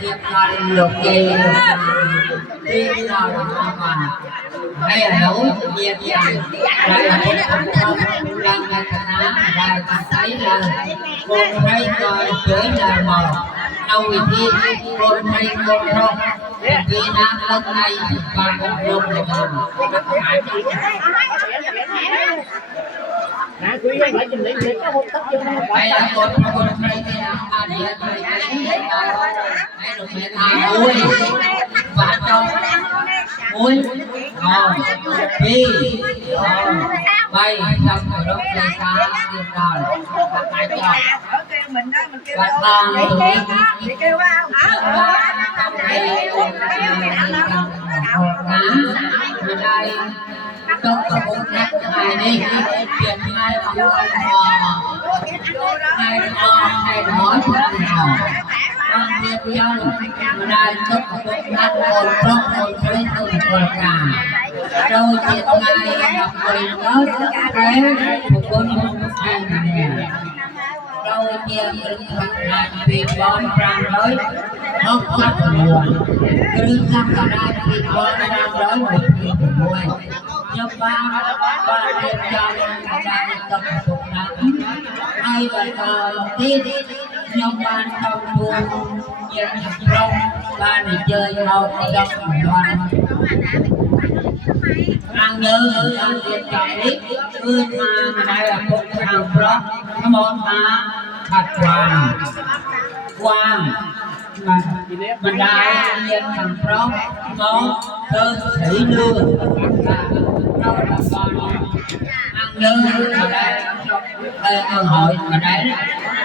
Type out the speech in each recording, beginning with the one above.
Việt Nam lục kỳ đi nào mà hay là nấu Việt Nam đây là một thành công đang ngày tháng đây thấy là con thấy coi dưới là màu đâu thì con thấy con không vì nam lần này và con dùng để làm nè quý vị phải trình điểm để có một tấc vô đây là con thấy cái nào mà địa thấy đây được mẹ thà muối và trong muối đi bay trong cái đó cây cá điên đòn phải cho và thang thì kêu bao đây trong cả bốn cách hai đi chuyển hai bằng hai nói nào đang việc nhau đây trong cả bốn cách một trong một cái từng phần cả rồi chuyện này gặp người đó cái một con hai nè đâu chia lại vì con trang đối hốc sắc nguồn cứ sắc cả đây vì con trang đối một việc nguồn nhưng ba việc cho ba tập phục nắng ai vậy tiết nhưng ban trong buồn nhiệt trong ba để chơi một trong đoàn ăn nhớ ăn việc trọng lý ưa mà đây là phục hàng pro nó món má thật quang mình đại nhiên thằng pro có thơ thủy đưa đâu là con ăn nhớ ở đây ở hội ở đấy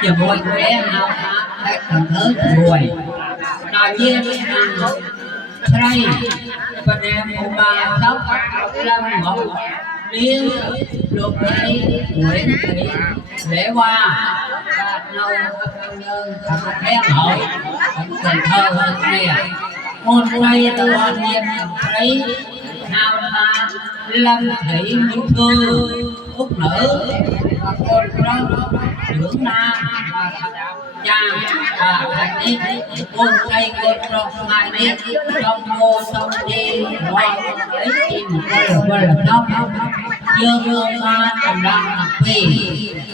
giờ buổi bé nào các thằng thớ buổi nào nhiên ăn đây và đem một bà sáu lâm một liên lục đây nguyễn thị lễ hoa và nâu nhân khen hội Cần Thơ hơn nè một ngày tôi nhiên thấy nào mà lâm thị minh thư úc nữ và con đó trưởng nam và cha và thành đi con cây con trong hai đi trong ngô sông đi hoa lấy chim qua là nóc dương hương ba cầm đăng tập phi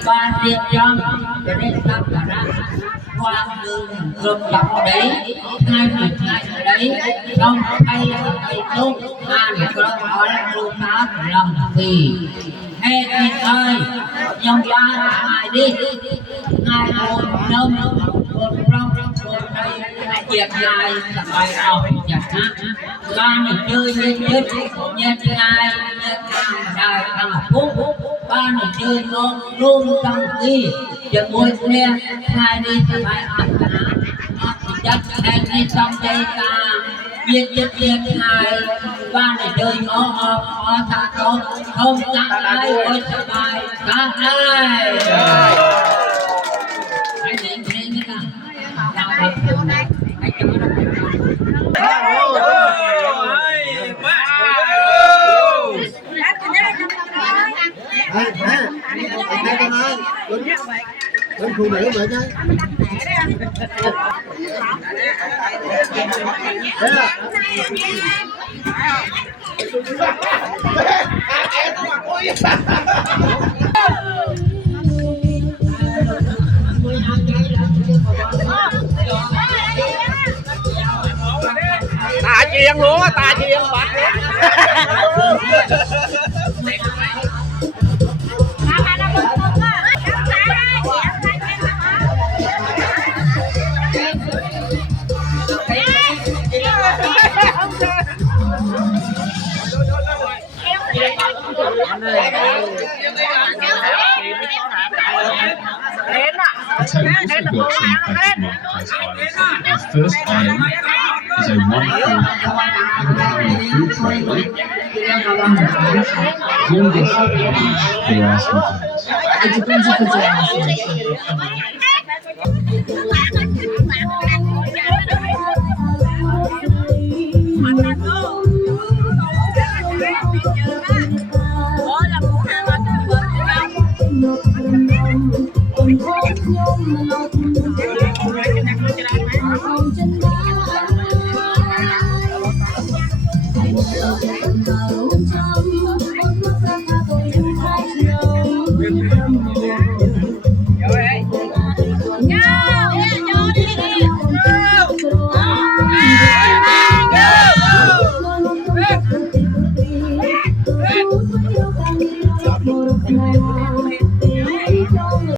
ba tiệp trong cho đến sắp cả ra qua đường cực dọc đấy hai ở đấy trong thay tốt an có nói luôn ta làm gì nghe đi ơi dòng ba hai đi hai một nông một trong một đây việc hai bài học nhặt hát ba mình chơi nhân nhất nhân hai nhân hai thằng phúc ba mình chơi ngon luôn trong khi chừng môi xe hai đi thì phải ăn chắc em đi trong đây ta việc hai ba này chơi ngó ta không chắc ai ôi sắp bài cả hai hãy nhìn cái ta nào bật thường này hãy cho nó Con phụ nữ vậy chứ. Tà chiên luôn á, tà chiên bạch The total production has marketized items. Our first item is a wonderful food trailer. During this they are asking for this. It depends if it's a Hãy subscribe cho kênh Ghiền Mì Gõ để không bỏ lỡ những video hấp dẫn. Hãy subscribe cho kênh Ghiền Mì Gõ để không bỏ lỡ